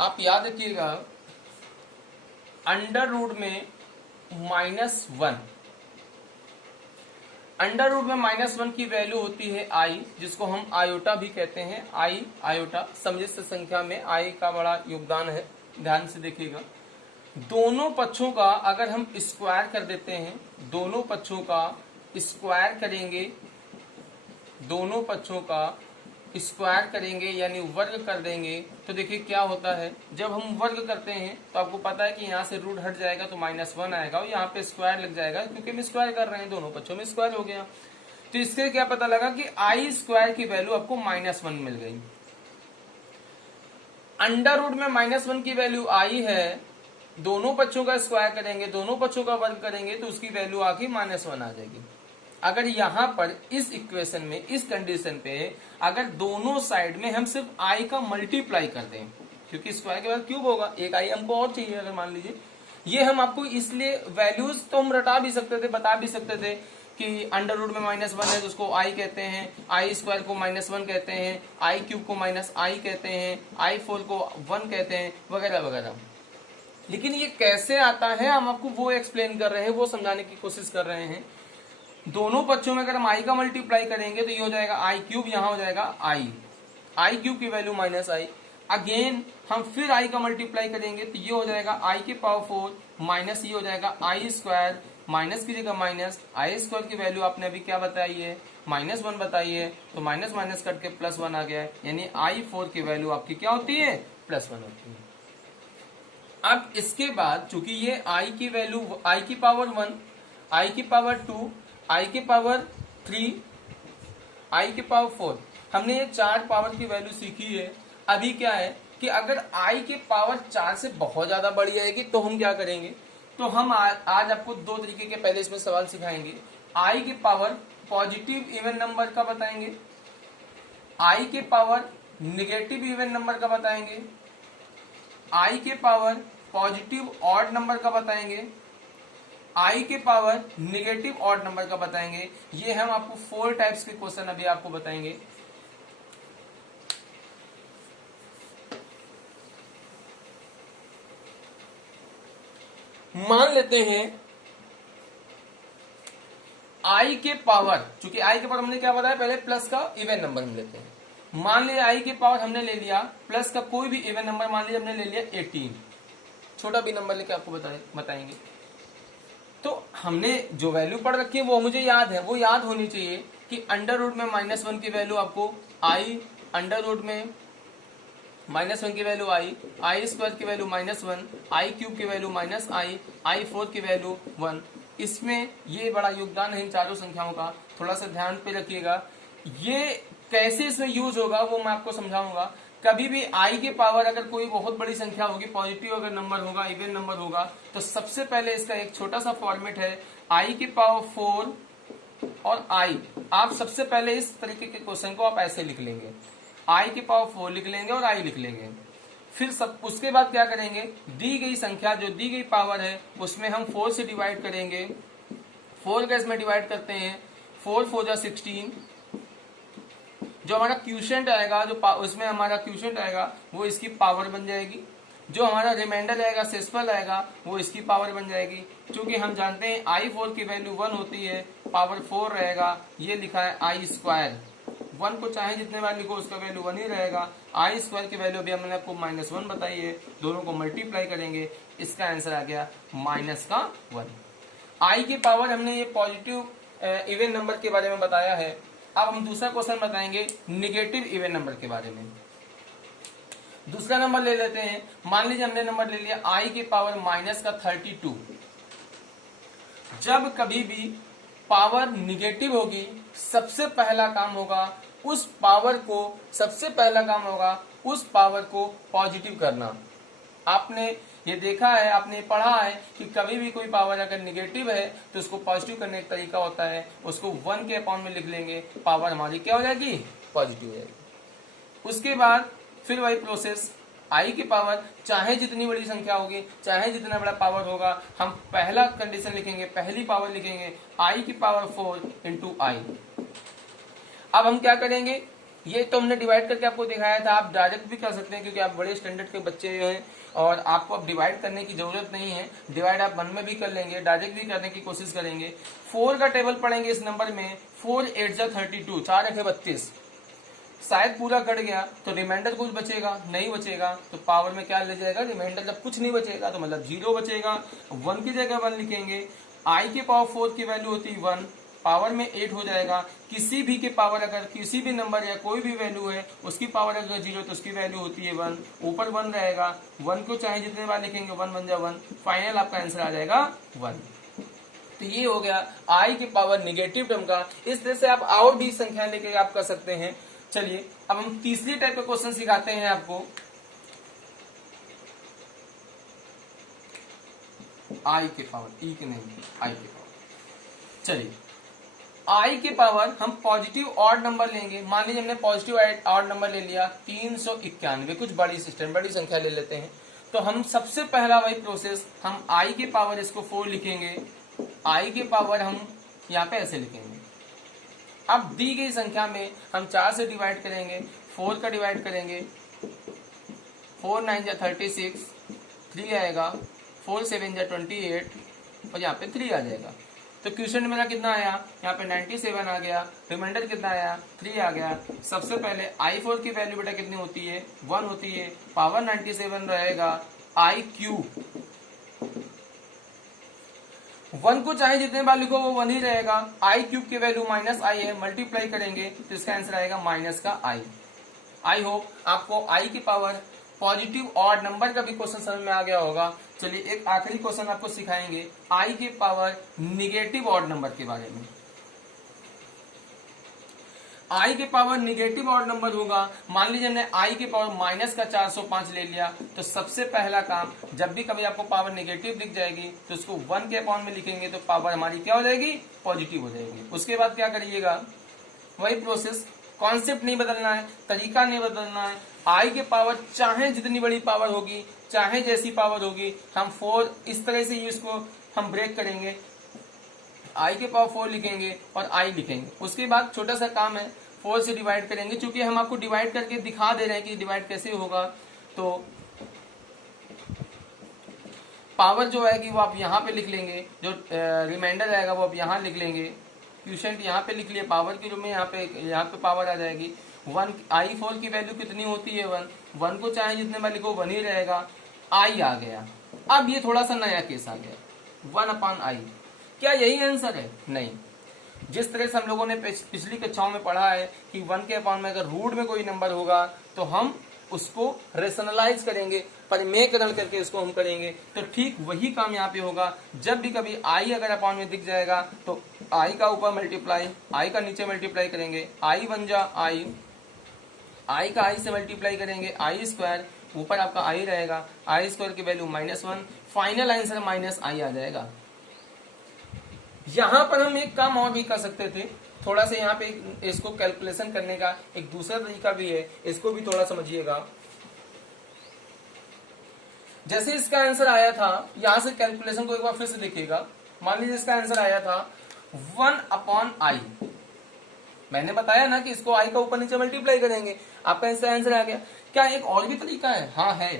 आप याद रखिएगा अंडर रूट में -1, अंडर रूट में -1 की वैल्यू होती है आई, जिसको हम आयोटा भी कहते हैं। आई आयोटा सममित संख्या में आई का बड़ा योगदान है, ध्यान से देखिएगा। दोनों पक्षों का अगर हम स्क्वायर कर देते हैं, दोनों पक्षों का स्क्वायर करेंगे, दोनों पक्षों का स्क्वायर करेंगे यानी वर्ग कर देंगे, तो देखिए क्या होता है। जब हम वर्ग करते हैं तो आपको पता है कि यहाँ से रूट हट जाएगा तो -1 आएगा और यहाँ पे स्क्वायर लग जाएगा, क्योंकि हम स्क्वायर कर रहे हैं, दोनों पक्षों में स्क्वायर हो गया। तो इससे क्या पता लगा कि आई स्क्वायर की वैल्यू आपको -1 मिल गई। अंडर रूट में -1 की वैल्यू आई है, दोनों पक्षों का स्क्वायर करेंगे, दोनों पक्षों का वर्ग करेंगे तो उसकी वैल्यू आके -1 आ जाएगी। अगर यहां पर इस इक्वेशन में, इस कंडीशन पे अगर दोनों साइड में हम सिर्फ आई का मल्टीप्लाई कर दें, क्योंकि स्क्वायर के बाद क्यूब होगा, एक आई हमको और चाहिए। अगर मान लीजिए ये हम आपको, इसलिए वैल्यूज तो हम रटा भी सकते थे, बता भी सकते थे कि अंडर रूट में -1 है तो उसको आई कहते हैं, आई स्क्वायर को -1 कहते हैं, आई क्यूब को -i कहते हैं, i4 को 1 कहते हैं, वगैरह वगैरह। लेकिन ये कैसे आता है हम आपको वो एक्सप्लेन कर रहे हैं, वो समझाने की कोशिश कर रहे हैं। दोनों पक्षों में अगर हम आई का मल्टीप्लाई करेंगे तो ये हो जाएगा आई क्यूब, यहां हो जाएगा आई क्यूब की वैल्यू -i। अगेन हम फिर आई का मल्टीप्लाई करेंगे तो ये हो जाएगा आई की पावर 4 माइनस ये हो जाएगा आई स्क्वायर, माइनस की जगह माइनस, आई स्क्वायर की वैल्यू आपने अभी क्या बताई है, -1 बताई है, तो माइनस माइनस करके +1 आ गया है, यानी i4 की वैल्यू आपकी क्या होती है, +1 होती है। अब इसके बाद चूंकि ये आई की वैल्यू, आई की पावर 1, आई की पावर 2, आई की पावर 3, आई की पावर 4, हमने ये 4 पावर की वैल्यू सीखी है। अभी क्या है कि अगर आई की पावर 4 से बहुत ज्यादा बड़ी आएगी तो हम क्या करेंगे, तो हम आज आपको 2 तरीके के पहले इसमें सवाल सिखाएंगे। आई की पावर पॉजिटिव इवन नंबर का बताएंगे, आई के पावर निगेटिव इवन नंबर का बताएंगे, आई के पावर पॉजिटिव ऑड नंबर का बताएंगे, आई के पावर निगेटिव ऑड नंबर का बताएंगे। ये हम आपको 4 टाइप्स के क्वेश्चन अभी आपको बताएंगे। मान लेते हैं आई के पावर, चूंकि आई के पावर हमने क्या बताया पहले, प्लस का इवन नंबर हम लेते हैं। मान लिया आई के पावर हमने ले लिया प्लस का कोई भी इवन नंबर, मान लीजिए हमने ले लिया 18, छोटा भी नंबर लेके आपको बताएंगे। तो हमने जो वैल्यू पढ़ रखी है वो मुझे याद है, वो याद होनी चाहिए कि अंडर रूट में -1 की वैल्यू आपको आई, अंडर रूट में -1 की वैल्यू आई स्क्वायर की वैल्यू -1, आई क्यूब की वैल्यू -i, i4 की वैल्यू 1। इसमें ये बड़ा योगदान है इन चारों संख्याओं का, थोड़ा सा ध्यान पे रखिएगा। ये कैसे इसमें यूज होगा वो मैं आपको समझाऊंगा। कभी भी आई के पावर अगर कोई बहुत बड़ी संख्या होगी, पॉजिटिव अगर नंबर होगा, इवन नंबर होगा, तो सबसे पहले इसका एक छोटा सा फॉर्मेट है, आई की पावर 4 और आई। आप सबसे पहले इस तरीके के क्वेश्चन को आप ऐसे लिख लेंगे, आई की पावर 4 लिख लेंगे और आई लिख लेंगे। फिर उसके बाद क्या करेंगे, दी गई संख्या जो दी गई पावर है उसमें हम 4 से डिवाइड करेंगे। 4 का इसमें डिवाइड करते हैं, 4 4 जा 16, जो हमारा क्यूशेंट आएगा, जो उसमें हमारा क्यूशेंट आएगा वो इसकी पावर बन जाएगी। जो हमारा रिमाइंडर आएगा, शेषफल आएगा, वो इसकी पावर बन जाएगी। क्योंकि हम जानते हैं i4 की वैल्यू 1 होती है, पावर 4 रहेगा, ये लिखा है आई स्क्वायर। 1 को चाहे जितने बार लिखो उसका वैल्यू 1 ही रहेगा। आई स्क्वायर की वैल्यू भी हमने आपको -1 बताई है, दोनों को मल्टीप्लाई करेंगे, इसका आंसर आ गया -1। आई की पावर हमने ये पॉजिटिव इवन नंबर के बारे में बताया है। अब हम दूसरा क्वेश्चन बताएंगे निगेटिव इवन नंबर के बारे में। दूसरा नंबर ले लेते हैं, मान लीजिए हमने नंबर ले लिया आई की पावर -32। जब कभी भी पावर निगेटिव होगी, सबसे पहला काम होगा उस पावर को पॉजिटिव करना। आपने ये देखा है, आपने पढ़ा है कि कभी भी कोई पावर अगर निगेटिव है तो उसको पॉजिटिव करने का तरीका होता है, उसको 1 के अकाउंट में लिख लेंगे, पावर हमारी क्या हो जाएगी, पॉजिटिव हो जाएगी। उसके बाद फिर वही प्रोसेस, आई की पावर चाहे जितनी बड़ी संख्या होगी, चाहे जितना बड़ा पावर होगा, हम पहला कंडीशन लिखेंगे, पहली पावर लिखेंगे आई की पावर 4 इंटू आई। अब हम क्या करेंगे, ये तो हमने डिवाइड करके आपको दिखाया था, आप डायरेक्ट भी कर सकते हैं क्योंकि आप बड़े स्टैंडर्ड के बच्चे हैं और आपको अब डिवाइड करने की जरूरत नहीं है। डिवाइड आप 1 में भी कर लेंगे, डायरेक्ट भी करने की कोशिश करेंगे। 4 का टेबल पढ़ेंगे इस नंबर में, 4 8 जा 32, 4 8 32, शायद पूरा कट गया तो रिमाइंडर कुछ बचेगा, नहीं बचेगा तो पावर में क्या ले जाएगा, रिमाइंडर जब कुछ नहीं बचेगा तो मतलब 0 बचेगा, 1 की जगह 1 लिखेंगे। आई के पावर 4 की वैल्यू होती है 1, पावर में 8 हो जाएगा। किसी भी के पावर अगर किसी भी नंबर या कोई भी वैल्यू है उसकी पावर अगर 0 तो उसकी वैल्यू होती है 1, ऊपर 1 रहेगा, 1 को चाहे जितने बार लिखेंगे 1 1 जा 1, फाइनल आपका आंसर आ जाएगा 1। तो ये हो गया आई के पावर निगेटिव टर्म का। इस तरह से आप और भी संख्या लेके आप कर सकते हैं। चलिए अब हम तीसरी टाइप का क्वेश्चन सिखाते हैं आपको, आई के पावर, ई के नहीं, आई के पावर। चलिए आई के पावर हम पॉजिटिव ऑड नंबर लेंगे। मान लीजिए हमने पॉजिटिव ऑड नंबर ले लिया 391, कुछ बड़ी सिस्टम बड़ी संख्या ले लेते हैं। तो हम सबसे पहला वही प्रोसेस, हम आई के पावर इसको 4 लिखेंगे, आई के पावर हम यहाँ पे ऐसे लिखेंगे। अब दी गई संख्या में हम 4 से डिवाइड करेंगे, 4 का डिवाइड करेंगे, 4 9 जा 36, 3 आएगा, 4 7 जा 28 और यहाँ पे 3 आ जाएगा। तो क्वेश्चन मेरा कितना आया, यहाँ पे 97 आ गया, रिमाइंडर कितना आया, 3 आ गया। सबसे पहले i4 की वैल्यू बेटा कितनी होती है, 1 होती है, पावर 97 रहेगा, आई क्यूब 1 को चाहे जितने बार लिखो वो 1 ही रहेगा। आई क्यूब की वैल्यू माइनस आई है, मल्टीप्लाई करेंगे तो इसका आंसर आएगा माइनस का आई। आई होप आपको आई की पावर पॉजिटिव ऑड नंबर का भी क्वेश्चन समझ में आ गया होगा। चलिए एक आखिरी क्वेश्चन आपको सिखाएंगे आई के पावर निगेटिव ऑड नंबर के बारे में। आई के पावर निगेटिव ऑड नंबर होगा, मान लीजिए हमने आई के पावर माइनस का 405 ले लिया, तो सबसे पहला काम, जब भी कभी आपको पावर निगेटिव दिख जाएगी तो उसको 1 के अपॉन में लिखेंगे तो पावर हमारी क्या हो जाएगी, पॉजिटिव हो जाएगी। उसके बाद क्या करिएगा, वही प्रोसेस, कॉन्सेप्ट नहीं बदलना है, तरीका नहीं बदलना है। आई के पावर चाहे जितनी बड़ी पावर होगी, चाहे जैसी पावर होगी, हम 4 इस तरह से ही इसको हम ब्रेक करेंगे, आई के पावर 4 लिखेंगे और आई लिखेंगे। उसके बाद छोटा सा काम है, 4 से डिवाइड करेंगे, क्योंकि हम आपको डिवाइड करके दिखा दे रहे हैं कि डिवाइड कैसे होगा। तो पावर जो है कि वो आप यहाँ पे लिख लेंगे, जो रिमाइंडर आएगा वो आप यहाँ लिख लेंगे, क्वोशिएंट यहाँ पे लिख लिया, पावर के रूप में यहाँ पे पावर आ जाएगी। 1 i4 की वैल्यू कितनी होती है 1 को चाहे जितने बार लिखो 1 ही रहेगा, आई आ गया। अब ये थोड़ा सा नया केस आ गया, 1/i। क्या यही आंसर है? नहीं। जिस तरह से हम लोगों ने पिछली कक्षाओं में पढ़ा है कि 1 के अपॉन में अगर रूट में कोई नंबर होगा तो हम उसको रेशनलाइज करेंगे, परिमेयकरण करके उसको हम करेंगे, तो ठीक वही काम यहाँ पे होगा। जब भी कभी आई अगर अपॉन में दिख जाएगा तो आई का ऊपर मल्टीप्लाई, आई का नीचे मल्टीप्लाई करेंगे, आई बन जा आई का आई से मल्टीप्लाई करेंगे, आई स्क्वायर, ऊपर आपका आई रहेगा, आई स्क्वायर की वैल्यू -1, फाइनल आंसर -i आ जाएगा। यहां पर हम एक काम और भी कर सकते थे, थोड़ा सा यहाँ पे इसको कैलकुलेशन करने का एक दूसरा तरीका भी है, इसको भी थोड़ा समझिएगा। जैसे इसका आंसर आया था, यहां से कैलकुलेशन को एक बार फिर से देखिएगा। मान लीजिए इसका आंसर आया था 1/i, मैंने बताया ना कि इसको i का ऊपर नीचे मल्टीप्लाई करेंगे, आपका इसका आंसर आ गया। क्या एक और भी तरीका है? हाँ है।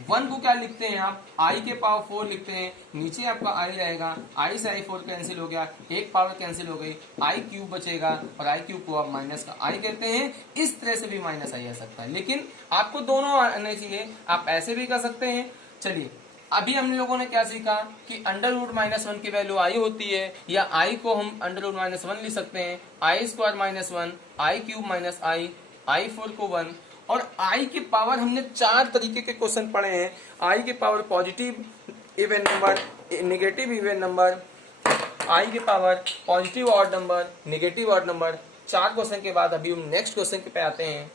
1 को क्या लिखते हैं आप, i के पावर 4 लिखते हैं, नीचे आपका i रहेगा, i से i4 कैंसिल हो गया, एक पावर कैंसिल हो गई, i क्यूब बचेगा और i क्यूब को आप माइनस का i कहते हैं। इस तरह से भी -i आ सकता है, लेकिन आपको दोनों आने चाहिए, आप ऐसे भी कर सकते हैं। चलिए अभी हम लोगों ने क्या सीखा कि √-1 की वैल्यू i होती है, या i को हम √-1 लिख सकते हैं, i square -1, i cube -i, i4 को 1, और i की पावर हमने 4 तरीके के क्वेश्चन पढ़े हैं। i की power positive even number, negative even number, i की power positive odd number, negative odd number. 4 question के बाद अभी हम नेक्स्ट क्वेश्चन पे आते हैं।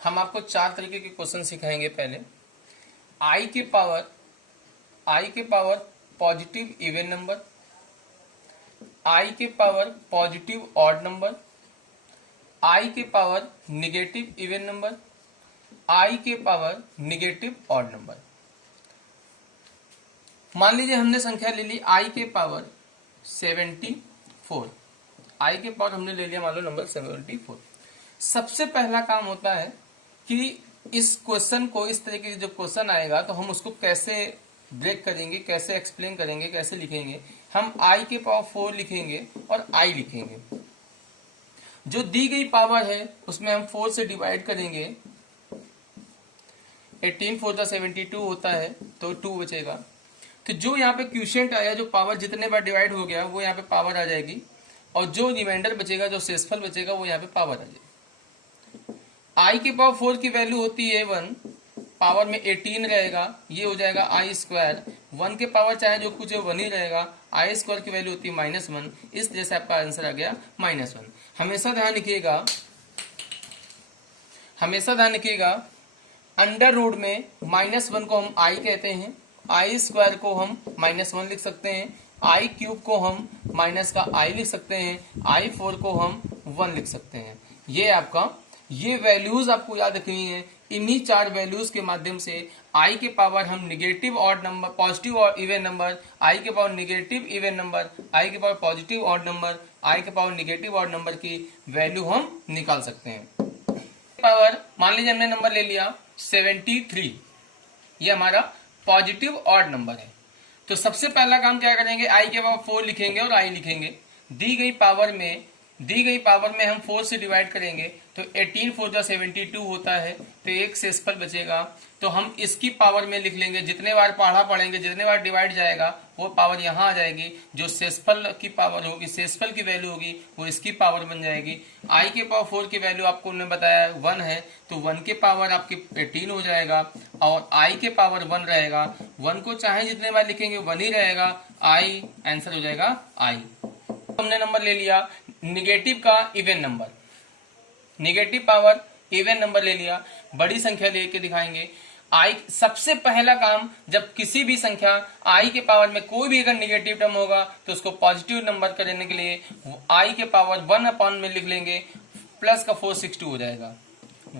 हम आपको 4 तरीके के क्वेश्चन सिखाएंगे। पहले i की power positive even number, i की power positive odd number, i के power negative even number, i के पावर निगेटिव ऑड नंबर। मान लीजिए हमने संख्या ले ली i के पावर 74, i के पावर हमने ले लिया मान लो नंबर 74। सबसे पहला काम होता है कि इस क्वेश्चन को, इस तरीके के जो क्वेश्चन आएगा तो हम उसको कैसे ब्रेक करेंगे, कैसे एक्सप्लेन करेंगे, कैसे लिखेंगे। हम i के पावर 4 लिखेंगे और i लिखेंगे। जो दी गई पावर है उसमें हम 4 से डिवाइड करेंगे। 18 4 जा 72 होता है तो 2 बचेगा। तो जो यहाँ पे क्वोशिएंट आया, जो पावर जितने बार डिवाइड हो गया वो यहाँ पे पावर आ जाएगी, और जो रिमाइंडर बचेगा, जो शेषफल बचेगा, वो यहाँ पे पावर आ जाएगी। i के पावर 4 की वैल्यू होती है 1, पावर में 18 रहेगा, ये हो जाएगा आई स्क्वायर। 1 के पावर चाहे जो कुछ है 1 ही रहेगा, आई स्क्वायर की वैल्यू होती है -1, इस तरह से आपका आंसर आ गया -1। हमेशा ध्यान रखिएगा, हमेशा ध्यान रखिएगा, अंडर रूट में -1 को हम i कहते हैं, आई स्क्वायर को हम -1 लिख सकते हैं, आई क्यूब को हम माइनस का i लिख सकते हैं, आई 4 को हम 1 लिख सकते हैं। ये आपका, ये वैल्यूज आपको याद रखनी है। इन्हीं 4 वैल्यूज के माध्यम से i के पावर हम निगेटिव ऑड नंबर, पॉजिटिव और इवन नंबर, i के power negative even number, i के power positive odd number, i के पावर निगेटिव ऑड नंबर की वैल्यू हम निकाल सकते हैं। पावर मान लीजिए हमने नंबर ले लिया 73, ये हमारा पॉजिटिव ऑड नंबर है। तो सबसे पहला काम क्या करेंगे, i के पावर 4 लिखेंगे और i लिखेंगे। दी गई पावर में हम 4 से डिवाइड करेंगे तो 18 4 जा 72 होता है, तो एक शेषफल बचेगा। तो हम इसकी पावर में लिख लेंगे, जितने बार पढ़ेंगे, जितने बार डिवाइड जाएगा वो पावर यहाँ आ जाएगी। जो शेषफल की पावर होगी, शेषफल की वैल्यू होगी, वो इसकी पावर बन जाएगी। i के पावर 4 की वैल्यू आपको उन्होंने बताया 1 है, तो 1 के पावर आपकी 18 हो जाएगा, और i के पावर 1 रहेगा। 1 को चाहे जितने बार लिखेंगे 1 ही रहेगा, i आंसर हो जाएगा i। हमने नंबर ले लिया निगेटिव का even number, negative power even number ले लिया, बड़ी संख्या लेके दिखाएंगे। i सबसे पहला काम, जब किसी भी संख्या i के पावर में कोई भी अगर निगेटिव टर्म होगा तो उसको पॉजिटिव नंबर करने के लिए i के पावर 1 में लिख लेंगे, प्लस का 462 हो जाएगा।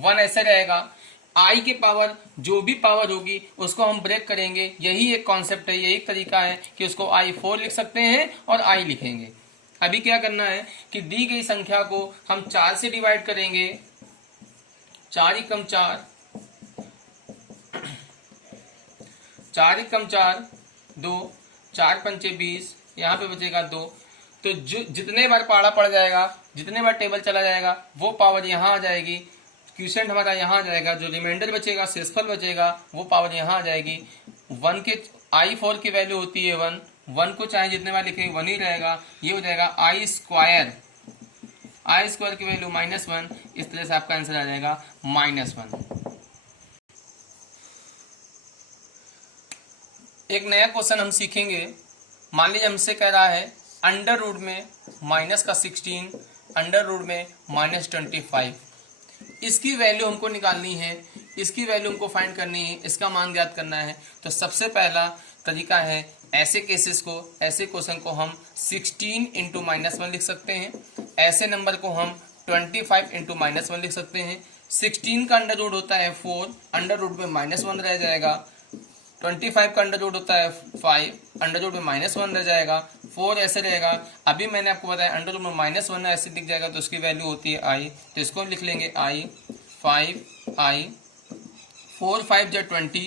1 ऐसे रहेगा। i के पावर जो भी पावर होगी उसको हम ब्रेक करेंगे, यही एक कॉन्सेप्ट है, यही एक तरीका है कि उसको i 4 लिख सकते हैं और i लिखेंगे। अभी क्या करना है कि दी गई संख्या को हम 4 से डिवाइड करेंगे, 4 × 4, 4 × 4 2, 4 × 5 20, यहाँ पे बचेगा 2। तो जितने बार पहाड़ा पड़ जाएगा, जितने बार टेबल चला जाएगा, वो पावर यहाँ आ जाएगी, क्वोशिएंट हमारा यहाँ आ जाएगा, जो रिमाइंडर बचेगा, शेषफल बचेगा, वो पावर यहाँ आ जाएगी। 1 के i4 की वैल्यू होती है 1, 1 को चाहे जितने बार लिखेंगे 1 ही रहेगा, ये हो जाएगा आई स्क्वायर। आई स्क्वायर की वैल्यू -1, इस तरह से आपका आंसर आ जाएगा -1। एक नया क्वेश्चन हम सीखेंगे। मान लीजिए हमसे कह रहा है अंडर रूट में -16, अंडर रूट में -25, इसकी वैल्यू हमको निकालनी है, इसकी वैल्यू हमको फाइंड करनी है, इसका मान ज्ञात करना है। तो सबसे पहला तरीका है, ऐसे केसेस को, ऐसे क्वेश्चन को हम 16 × -1 लिख सकते हैं, ऐसे नंबर को हम 25 × -1 लिख सकते हैं। 16 का अंडर रूट होता है 4, अंडर रूट में -1 रह जाएगा। 25 का अंडर रूट होता है 5, अंडर रूट में -1 रह जाएगा। 4 ऐसे रहेगा। अभी मैंने आपको बताया अंडर रूट में -1 ऐसे दिख जाएगा, तो उसकी वैल्यू होती है i, तो इसको हम लिख लेंगे i, 5i, 4 5 जा 20,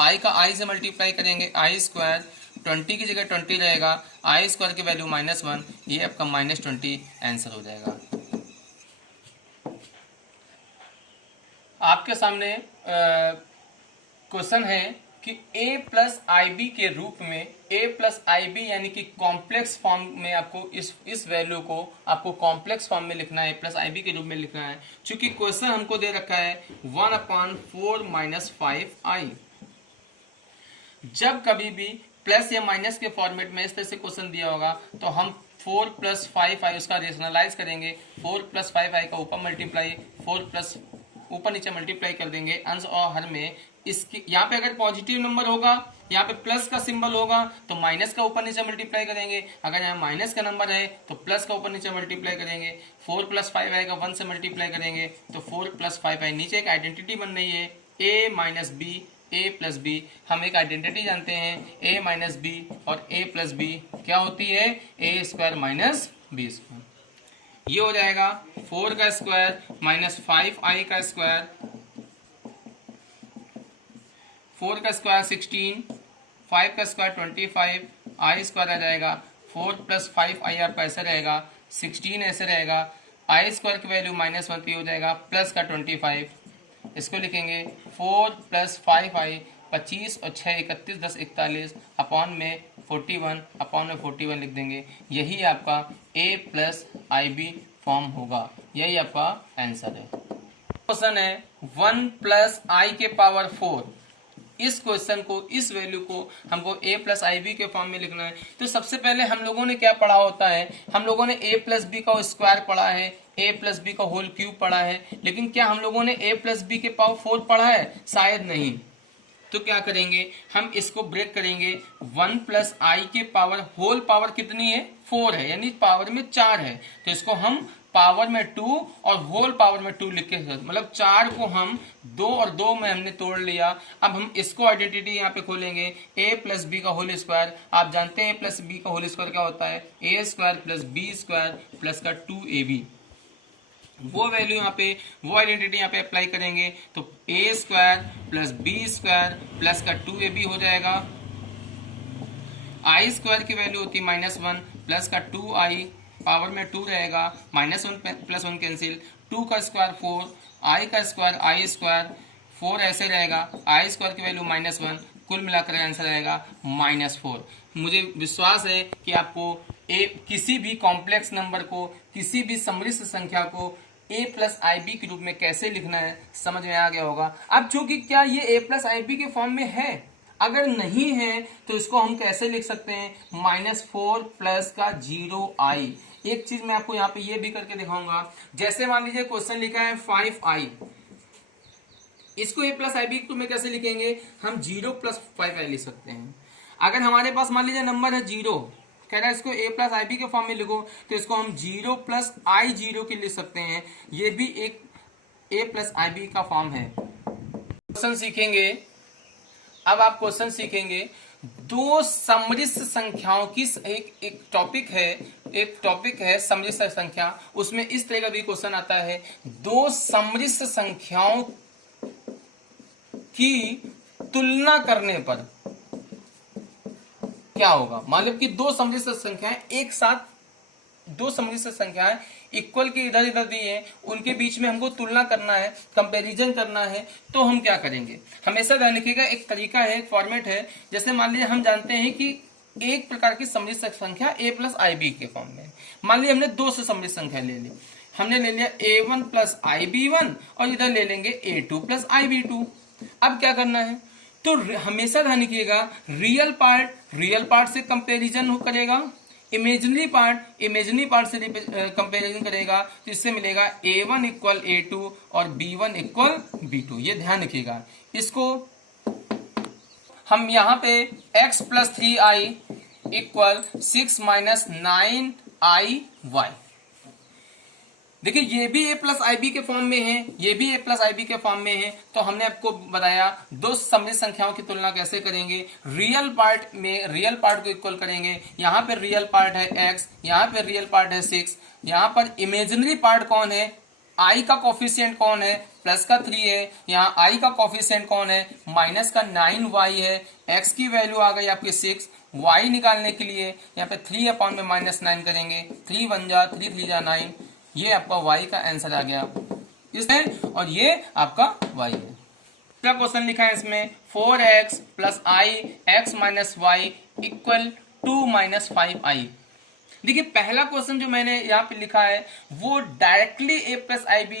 i का i से मल्टीप्लाई करेंगे, आई स्क्वायर, 20 की जगह 20 रहेगा, आई स्क्वायर की वैल्यू -1, ये आपका -20 आंसर हो जाएगा। आपके सामने क्वेश्चन है कि a + ib के रूप में, a + ib यानी कि कॉम्प्लेक्स फॉर्म में आपको इस वैल्यू को आपको कॉम्प्लेक्स फॉर्म में लिखना है, +ib के रूप में लिखना है। चूंकि क्वेश्चन हमको दे रखा है 1/4 - 5i। जब कभी भी प्लस या माइनस के फॉर्मेट में इस तरह से क्वेश्चन दिया होगा तो हम 4 + 5i उसका रेशनलाइज करेंगे। 4 + 5i का ऊपर मल्टीप्लाई, 4 ऊपर नीचे मल्टीप्लाई कर देंगे अंश और हर में। इसकी यहाँ पे अगर पॉजिटिव नंबर होगा, यहाँ पे प्लस का सिंबल होगा तो माइनस का ऊपर नीचे मल्टीप्लाई करेंगे। अगर यहाँ माइनस का नंबर है तो प्लस का ऊपर नीचे मल्टीप्लाई करेंगे। 4 + 5i का 1 से मल्टीप्लाई करेंगे तो 4 + 5i। नीचे एक आइडेंटिटी बन रही है a - b, a + b। हम एक आइडेंटिटी जानते हैं a - b और a + b क्या होती है, a² - b²। ये हो जाएगा 4 का स्क्वायर माइनस 5i का स्क्वायर, 4 का स्क्वायर 16, 5 का स्क्वायर 25, आई स्क्वायर आ जाएगा 4 प्लस 5i आपका ऐसे रहेगा, 16 ऐसे रहेगा, आई स्क्वायर की वैल्यू -1 पे हो जाएगा प्लस का 25, इसको लिखेंगे 4 प्लस 5i, 25 और 6 31, 10 41 अपॉन में 41, अपॉन में 41 लिख देंगे। यही आपका a प्लस IB फॉर्म होगा, यही आपका आंसर है। क्वेश्चन है 1 प्लस आई के पावर 4। इस क्वेश्चन को, इस वैल्यू को हमको a प्लस IB के फॉर्म में लिखना है। तो सबसे पहले हम लोगों ने क्या पढ़ा होता है, हम लोगों ने a प्लस बी का स्क्वायर पढ़ा है, a प्लस बी का होल क्यूब पढ़ा है, लेकिन क्या हम लोगों ने a प्लस बी के पावर 4 पढ़ा है? शायद नहीं। तो क्या करेंगे, हम इसको ब्रेक करेंगे। 1 प्लस आई के पावर होल पावर कितनी है? 4 है, यानी पावर में 4 है। तो इसको हम पावर में 2 और होल पावर में 2 लिख के, मतलब 4 को हम 2 और 2 में हमने तोड़ लिया। अब हम इसको आइडेंटिटी यहाँ पे खोलेंगे, a प्लस बी का होल स्क्वायर। आप जानते हैं a प्लस बी का होल स्क्वायर क्या होता है? a square plus B square plus का 2ab। वो वैल्यू यहाँ पे, वो आइडेंटिटी यहाँ पे अप्लाई करेंगे तो a square plus B square plus का 2ab हो जाएगा। आई स्क्वायर की वैल्यू होती है -1 प्लस का 2i, पावर में 2 रहेगा, -1 प्लस 1 कैंसिल, 2 का स्क्वायर 4, आई का स्क्वायर आई स्क्वायर, 4 ऐसे रहेगा, आई स्क्वायर की वैल्यू -1, कुल मिलाकर आंसर आएगा -4। मुझे विश्वास है कि आपको किसी भी कॉम्प्लेक्स नंबर को, किसी भी समृद्ध संख्या को a प्लस IB के रूप में कैसे लिखना है समझ में आ गया होगा। अब चूंकि क्या ये a प्लस IB के फॉर्म में है, अगर नहीं है तो इसको हम कैसे लिख सकते हैं? -4 प्लस का 0i। एक चीज मैं आपको यहाँ पे ये भी करके दिखाऊंगा। जैसे मान लीजिए क्वेश्चन लिखा है 5i, इसको a प्लस IB के रूप में कैसे लिखेंगे? हम 0 प्लस 5i लिख सकते हैं। अगर हमारे पास मान लीजिए नंबर है 0, कह रहा है इसको a प्लस IB के फॉर्म में लिखो, तो इसको हम 0 प्लस i0 के लिख सकते हैं। ये भी एक a प्लस IB का फॉर्म है। क्वेश्चन सीखेंगे, अब आप क्वेश्चन सीखेंगे दो समृद्ध संख्याओं की एक टॉपिक है समृद्ध संख्या। उसमें इस तरह का भी क्वेश्चन आता है, दो समृद्ध संख्याओं की तुलना करने पर क्या होगा। मतलब कि दो समृद्ध संख्याएं एक साथ, दो समृद्ध संख्याएं इक्वल के इधर इधर दी है, उनके बीच में हमको तुलना करना है, कंपैरिजन करना है। तो हम क्या करेंगे, हमेशा ध्यान रखिएगा, एक तरीका है, एक फॉर्मेट है। जैसे मान लीजिए हम जानते हैं कि एक प्रकार की समृद्ध संख्या a प्लस IB के फॉर्म में। मान लीजिए हमने 2 से समृद्ध संख्या ले ली, हमने ले लिया a1 प्लस IB1 और इधर ले लेंगे a2 प्लस IB2। अब क्या करना है, तो हमेशा ध्यान रखिएगा, रियल पार्ट से कंपैरिजन करेगा, इमेजिनरी पार्ट से कंपैरिजन करेगा, तो इससे मिलेगा a1 इक्वल a2 और b1 इक्वल b2। ये ध्यान रखिएगा। इसको हम यहाँ पे x plus 3i equal 6 minus 9iy, देखिए ये भी a प्लस IB के फॉर्म में है, ये भी a प्लस IB के फॉर्म में है। तो हमने आपको बताया दो समृद्ध संख्याओं की तुलना कैसे करेंगे। रियल पार्ट में रियल पार्ट को इक्वल करेंगे, यहाँ पे रियल पार्ट है x, यहाँ पे रियल पार्ट है 6, यहाँ पर इमेजिनरी पार्ट कौन है, i का कोफिशिएंट कौन है, प्लस का 3 है, यहाँ i का कोफिशिएंट कौन है, माइनस का 9y है, x की वैल्यू आ गई आपकी 6, y निकालने के लिए यहाँ पे 3 अपॉन में -9 करेंगे, 3 1 जा 3 3 जा 9, ये आपका y का आंसर आ गया इसमें, और ये आपका y है। क्या क्वेश्चन लिखा है इसमें, 4x plus i x minus Y equal 2 minus 5i। देखिए पहला क्वेश्चन जो मैंने यहाँ पे लिखा है वो directly a plus IB,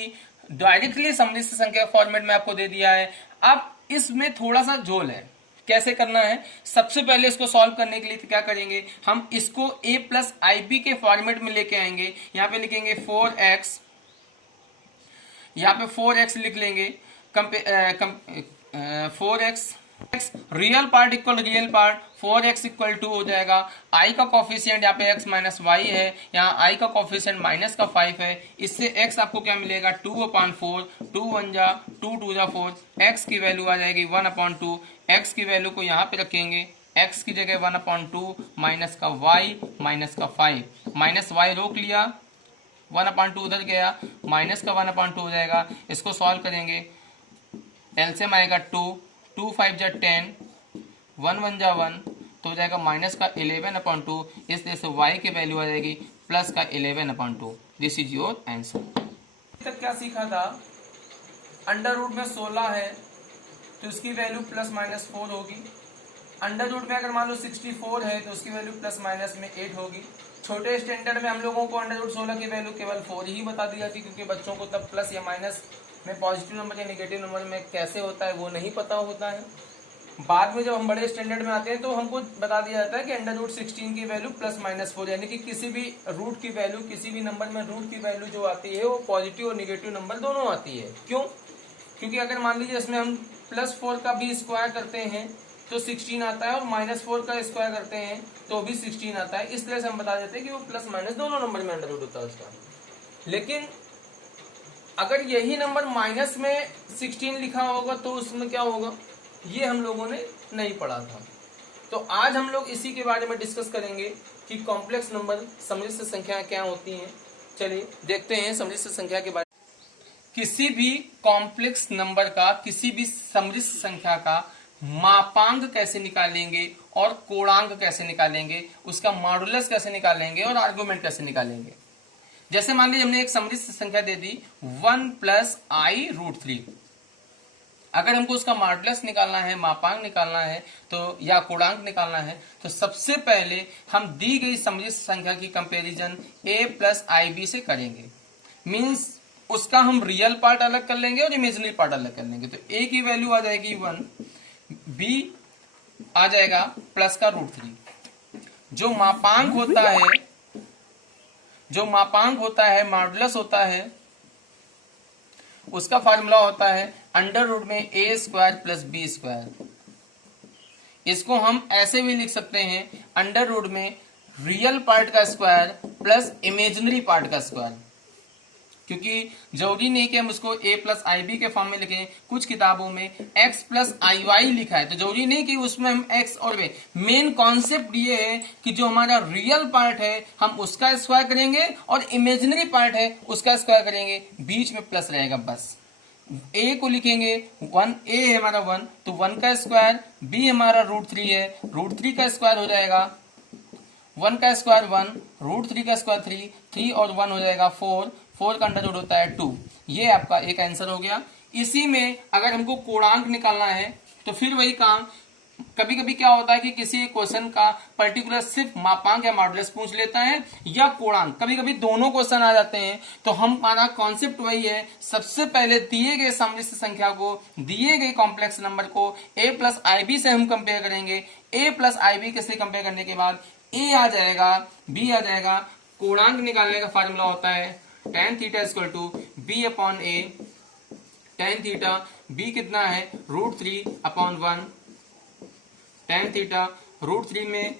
directly समृद्ध संख्या फॉर्मेट में आपको दे दिया है। अब इसमें थोड़ा सा झोल है, कैसे करना है। सबसे पहले इसको सॉल्व करने के लिए क्या करेंगे, हम इसको a प्लस IB के फॉर्मेट में लेके आएंगे। यहाँ पे लिखेंगे 4x, यहाँ पे 4x लिख लेंगे, 4x real part equal real part, 4x equal 2 हो जाएगा। i का कोफिशिएंट यहाँ पे x माइनस वाई है, यहाँ i का कोफिशिएंट माइनस का 5 है, इससे x आपको क्या मिलेगा 2/4, 2 1 जा 2 2 जा 4, x की वैल्यू आ जाएगी 1/2, x की वैल्यू को यहाँ पे रखेंगे, x की जगह 1/2 माइनस का y माइनस का 5, माइनस y रोक लिया, 1/2 उधर गया, माइनस का 1/2 हो जाएगा। इसको सॉल्व करेंगे, एलसीएम आएगा 2, 2 5 जा 10, 1 1 जा 1, तो हो जाएगा माइनस का 11/2। इसलिए से y की वैल्यू आ जाएगी प्लस का 11/2। This is your answer. तक क्या सीखा था, अंडर रूट में 16 है तो इसकी वैल्यू प्लस माइनस 4 होगी। अंडर रूट में अगर मान लो 64 है तो उसकी वैल्यू प्लस माइनस में 8 होगी। छोटे स्टैंडर्ड में हम लोगों को अंडर रूट 16 की वैल्यू केवल 4 ही बता दी जाती, क्योंकि बच्चों को तब प्लस या माइनस में पॉजिटिव नंबर या नेगेटिव नंबर में कैसे होता है वो नहीं पता होता है। बाद में जब हम बड़े स्टैंडर्ड में आते हैं तो हमको बता दिया जाता है कि अंडर रूट 16 की वैल्यू प्लस माइनस 4, यानी कि किसी भी रूट की वैल्यू, किसी भी नंबर में रूट की वैल्यू जो आती है वो पॉजिटिव और निगेटिव नंबर दोनों आती है। क्यों? क्योंकि अगर मान लीजिए इसमें हम +4 का भी स्क्वायर करते हैं तो 16 आता है, और -4 का स्क्वायर करते हैं तो भी 16 आता है। इस तरह से हम बता देते हैं कि वो प्लस माइनस दोनों नंबर में अंडर रूट होता है उसका। लेकिन अगर यही नंबर माइनस में 16 लिखा होगा तो उसमें क्या होगा, ये हम लोगों ने नहीं पढ़ा था। तो आज हम लोग इसी के बारे में डिस्कस करेंगे कि कॉम्प्लेक्स नंबर, सम्मिश्र संख्या क्या होती हैं। चलिए देखते हैं सम्मिश्र संख्या के बारे में। किसी भी कॉम्प्लेक्स नंबर का, किसी भी सम्मिश्र संख्या का मापांक कैसे निकालेंगे और कोणांक कैसे निकालेंगे, उसका मॉडुलस कैसे निकालेंगे और आर्गुमेंट कैसे निकालेंगे। जैसे मान लीजिए हमने एक सम्मिश्र संख्या दे दी 1 + i√3। अगर हमको उसका मॉडुलस निकालना है, मापांक निकालना है तो, या कोणांक निकालना है, तो सबसे पहले हम दी गई सम्मिश्र संख्या की कंपैरिजन a + ib से करेंगे। मींस उसका हम रियल पार्ट अलग कर लेंगे और इमेजिनरी पार्ट अलग कर लेंगे। तो a की वैल्यू आ जाएगी 1, b आ जाएगा प्लस का √3। जो मापांक होता है, मॉडुलस होता है, उसका फार्मूला होता है अंडर रूट में a² + b²। इसको हम ऐसे भी लिख सकते हैं, अंडर रूट में रियल पार्ट का स्क्वायर प्लस इमेजिनरी पार्ट का स्क्वायर। क्योंकि जरूरी नहीं कि हम उसको a + ib के फॉर्म में लिखें, कुछ किताबों में x + iy लिखा है, तो जरूरी नहीं कि उसमें हम x और y। मेन कॉन्सेप्ट ये है कि जो हमारा रियल पार्ट है हम उसका स्क्वायर करेंगे और इमेजिनरी पार्ट है उसका स्क्वायर करेंगे, बीच में प्लस रहेगा बस। a को लिखेंगे 1, a है हमारा 1, तो 1 का स्क्वायर, b हमारा √3 है, √3 का स्क्वायर हो जाएगा 1 का स्क्वायर 1, √3 का स्क्वायर 3, 3 और 1 हो जाएगा 4, 4 का अंडर रूट होता है 2। ये आपका एक आंसर हो गया। इसी में अगर हमको कोणांक निकालना है तो फिर वही काम, कभी कभी क्या होता है कि किसी क्वेश्चन का पर्टिकुलर सिर्फ मापांक या मॉडुलस पूछ लेता है या कोणांक, कभी कभी दोनों क्वेश्चन आ जाते हैं। तो हमारा कॉन्सेप्ट वही है, सबसे पहले दिए गए सम्मिश्र संख्या को, दिए गए कॉम्प्लेक्स नंबर को a + ib से हम कंपेयर करेंगे। a + ib के से कंपेयर करने के बाद a आ जाएगा, b आ जाएगा। कोणांक निकालने का फार्मूला होता है tan θ = b/a। tan θ, b कितना है √3/1। tan θ √3 में,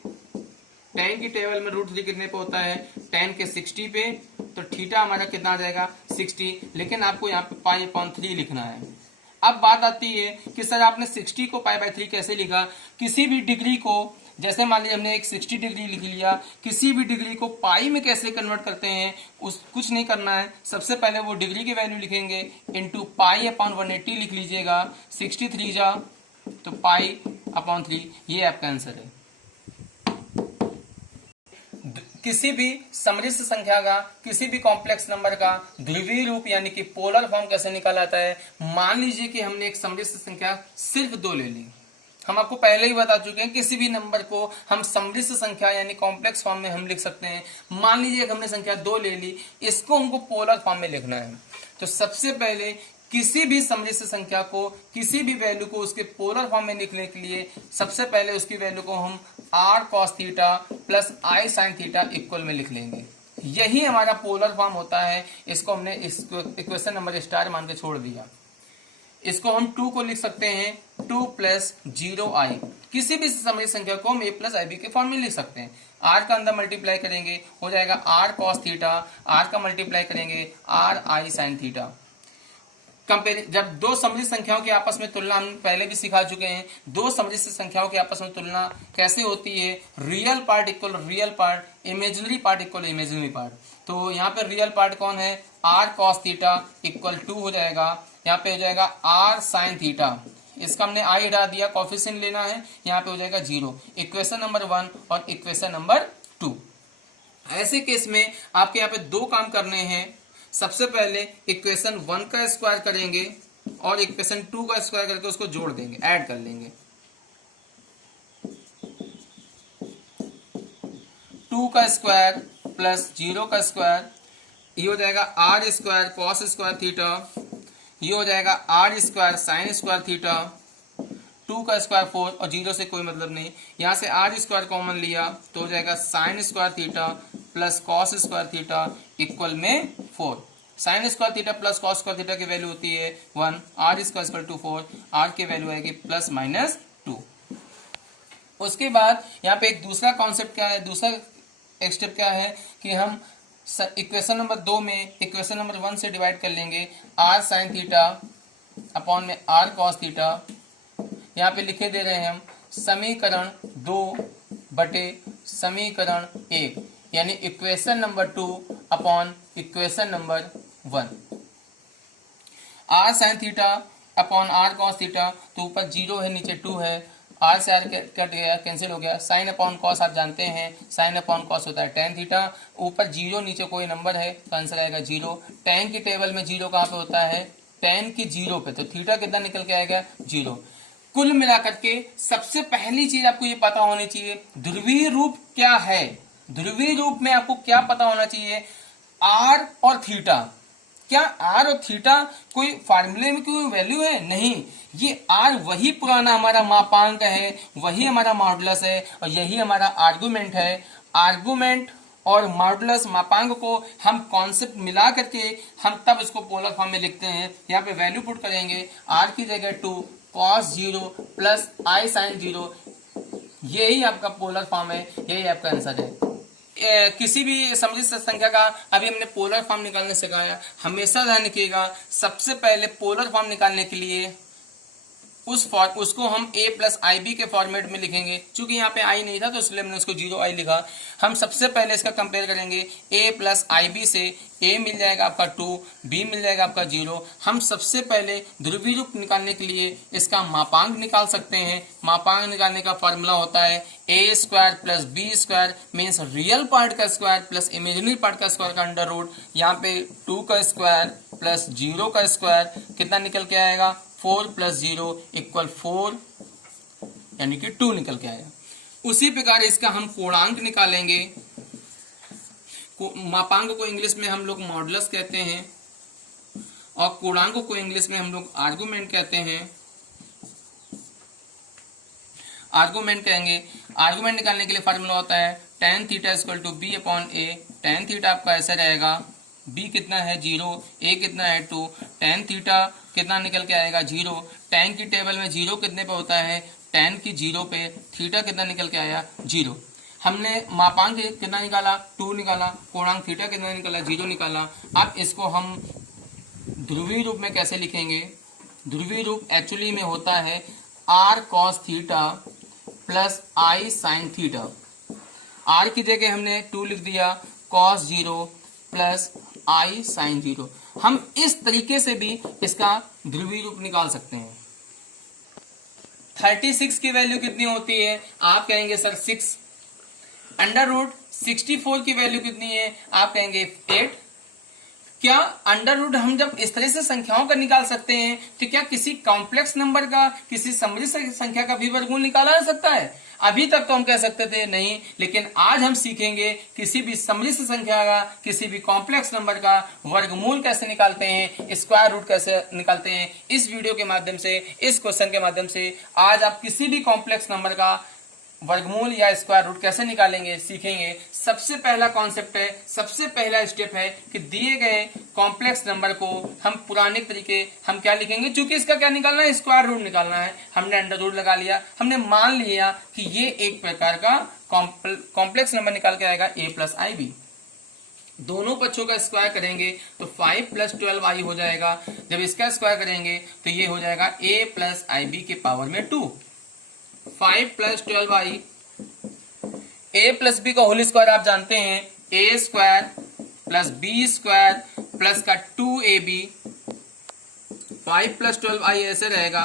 tan की टेबल में √3 कितने पे होता है, tan के 60 पे, तो थीटा हमारा कितना आ जाएगा 60। लेकिन आपको यहाँ पे π/3 लिखना है। अब बात आती है कि सर आपने 60 को π/3 कैसे लिखा। किसी भी डिग्री को, जैसे मान लीजिए हमने एक 60 डिग्री लिख लिया, किसी भी डिग्री को पाई में कैसे कन्वर्ट करते हैं, कुछ नहीं करना है। सबसे पहले वो डिग्री की वैल्यू लिखेंगे, इंटू π/180 लिख लीजिएगा, 63 जा तो π/3। ये आपका आंसर है। किसी भी सम्मिश्र संख्या का, किसी भी कॉम्प्लेक्स नंबर का ध्रुवीय रूप यानी कि पोलर फॉर्म कैसे निकाला जाता है। मान लीजिए कि हमने एक सम्मिश्र संख्या सिर्फ 2 ले ली। हम आपको पहले ही बता चुके हैं किसी भी नंबर को हम सम्मिश्र संख्या यानी कॉम्प्लेक्स फॉर्म में हम लिख सकते हैं। मान लीजिए हमने संख्या 2 ले ली, इसको हमको पोलर फॉर्म में लिखना है। तो सबसे पहले किसी भी सम्मिश्र संख्या को, किसी भी वैल्यू को उसके पोलर फॉर्म में लिखने के लिए सबसे पहले उसकी वैल्यू को हम r cos θ + i sin θ equal में लिख लेंगे। यही हमारा पोलर फॉर्म होता है। इसको हमने इक्वेशन नंबर स्टार मान के छोड़ दिया। इसको हम 2 को लिख सकते हैं 2 + 0i। किसी भी सम्मिश्र संख्या को हम a + ib के फॉर्म में लिख सकते हैं। r का अंदर मल्टीप्लाई करेंगे हो जाएगा r cos θ, r का मल्टीप्लाई करेंगे r i sin θ। कंपेयर, जब 2 सम्मिश्र संख्याओं की आपस में तुलना, हम पहले भी सिखा चुके हैं, 2 सम्मिश्र संख्याओं की आपस में तुलना कैसे होती है, real part equal real part, imaginary part equal imaginary part. तो यहाँ पे रियल पार्ट कौन है, R cos theta equal to हो जाएगा, यहाँ पे हो जाएगा आर साइन थीटा, इसका हमने आई हटा दिया, कोफिशिएंट लेना है, यहाँ पे हो जाएगा 0। इक्वेशन नंबर 1 और इक्वेशन नंबर 2। ऐसे केस में आपके यहाँ पे दो काम करने हैं। सबसे पहले इक्वेशन 1 का स्क्वायर करेंगे और इक्वेशन 2 का स्क्वायर करके उसको जोड़ देंगे, ऐड कर लेंगे। 2 का स्क्वायर प्लस 0 का स्क्वायर, ये हो जाएगा R square cos square theta, ये हो जाएगा R square sine square theta, 2 का स्क्वायर 4 और 0 से कोई मतलब नहीं, यहाँ से आर स्क्वायर कॉमन लिया तो हो जाएगा sine square theta plus cos square theta equal में 4। Sine square theta plus cos square theta की वैल्यू होती है 1, R square equal to 4, R की वैल्यू आएगी प्लस माइनस 2। उसके बाद यहाँ पे एक दूसरा कॉन्सेप्ट क्या है, दूसरा एक स्टेप क्या है कि हम इक्वेशन नंबर 2 में इक्वेशन नंबर 1 से डिवाइड कर लेंगे, आर साइन थीटा अपॉन में आर कॉस थीटा, यहाँ पे लिखे दे रहे हैं हम समीकरण 2 बटे समीकरण 1, यानी equation number 2 upon equation number 1। R sine theta upon R cos theta, तो ऊपर 0 है नीचे 2 है, आर से आर कट गया कैंसिल हो गया, साइन अपॉन कॉस आप जानते हैं, साइन अपॉन कॉस होता है टेन थीटा, ऊपर 0 नीचे कोई नंबर है तो आंसर आएगा 0। टेन की टेबल में 0 कहाँ पे होता है, टेन की 0 पे, तो थीटा कितना निकल के आएगा 0। कुल मिलाकर के सबसे पहली चीज आपको ये पता होनी चाहिए ध्रुवीय रूप क्या है। ध्रुवीय रूप में आपको क्या पता होना चाहिए, आर और थीटा। क्या आर और थीटा कोई फार्मूले में कोई वैल्यू है, नहीं, ये आर वही पुराना हमारा मापांक है, वही हमारा मॉडुलस है और यही हमारा आर्गुमेंट है। आर्गुमेंट और मॉडुलस मापांक को हम कॉन्सेप्ट मिला करके हम तब इसको पोलर फॉर्म में लिखते हैं। यहाँ पे वैल्यू पुट करेंगे, आर की जगह 2 cos 0 प्लस आई साइन 0, यही आपका पोलर फॉर्म है, यही आपका आंसर है। किसी भी समृद्ध संख्या का अभी हमने पोलर फॉर्म निकालने सिखाया, हमेशा ध्यान रखिएगा सबसे पहले पोलर फॉर्म निकालने के लिए उसको हम a प्लस आई बी के फॉर्मेट में लिखेंगे। चूंकि यहाँ पे i नहीं था तो इसलिए हमने उसको 0i लिखा। हम सबसे पहले इसका कंपेयर करेंगे a प्लस आई बी से, a मिल जाएगा आपका 2, b मिल जाएगा आपका 0। हम सबसे पहले ध्रुवीय रूप निकालने के लिए इसका मापांक निकाल सकते हैं। मापांक निकालने का फॉर्मूला होता है a square plus B square means real part का स्क्वायर प्लस इमेजिनरी पार्ट का स्क्वायर का अंडर रूट। यहाँ पे 2 का स्क्वायर प्लस 0 का स्क्वायर कितना निकल के आएगा, 4 प्लस 0 इक्वल 4, यानी कि 2 निकल के आएगा। उसी प्रकार इसका हम पूर्णांक निकालेंगे। मापांक को इंग्लिश में हम लोग मॉडुलस कहते हैं और पूर्णांक को इंग्लिश में हम लोग आर्गुमेंट कहते हैं। आर्गुमेंट कहेंगे। आर्गुमेंट निकालने के लिए फॉर्मूला होता है tan theta equal to B upon A. tan theta आपका ऐसा रहेगा, b कितना है 0, a कितना है 2, tan थीटा कितना निकल के आएगा 0। tan की टेबल में 0 कितने पे होता है, tan की 0 पे, थीटा कितना निकल के आया 0। हमने मापांक कितना निकाला 2 निकाला, पूर्णांक थीटा कितना निकाला 0 निकाला। अब इसको हम ध्रुवीय रूप में कैसे लिखेंगे, ध्रुवीय रूप एक्चुअली में होता है r cos थीटा प्लस आई साइन थीटा। r की जगह हमने 2 लिख दिया, cos 0 प्लस आई साइन 0। हम इस तरीके से भी इसका ध्रुवीय रूप निकाल सकते हैं। 36 की वैल्यू कितनी होती है, आप कहेंगे सर 6। अंडर रूट 64 की वैल्यू कितनी है, आप कहेंगे 8। क्या अंडर रूट हम जब इस तरह से संख्याओं का निकाल सकते हैं तो क्या किसी कॉम्प्लेक्स नंबर का, किसी समृद्ध संख्या का भी वर्गमूल निकाला जा सकता है? अभी तक तो हम कह सकते थे नहीं, लेकिन आज हम सीखेंगे किसी भी समृद्ध संख्या का, किसी भी कॉम्प्लेक्स नंबर का वर्गमूल कैसे निकालते हैं, स्क्वायर रूट कैसे निकालते हैं। इस वीडियो के माध्यम से, इस क्वेश्चन के माध्यम से आज आप किसी भी कॉम्प्लेक्स नंबर का वर्गमूल या स्क्वायर रूट कैसे निकालेंगे सीखेंगे। सबसे पहला कॉन्सेप्ट है, सबसे पहला स्टेप है कि दिए गए कॉम्प्लेक्स नंबर को हम पुराने तरीके हम क्या लिखेंगे, क्योंकि इसका क्या निकालना है, स्क्वायर रूट निकालना है। हमने अंडर रूट लगा लिया, हमने मान लिया कि ये एक प्रकार का कॉम्प्लेक्स नंबर निकाल के आएगा a प्लस आई बी। दोनों पक्षों का स्क्वायर करेंगे तो 5 प्लस 12i हो जाएगा। जब इसका स्क्वायर करेंगे तो ये हो जाएगा a प्लस आई बी के पावर में 2। 5 plus 12i, a plus B का होल स्क्वायर आप जानते हैं a square plus B square plus का 2ab, 5 प्लस 12i ऐसे रहेगा,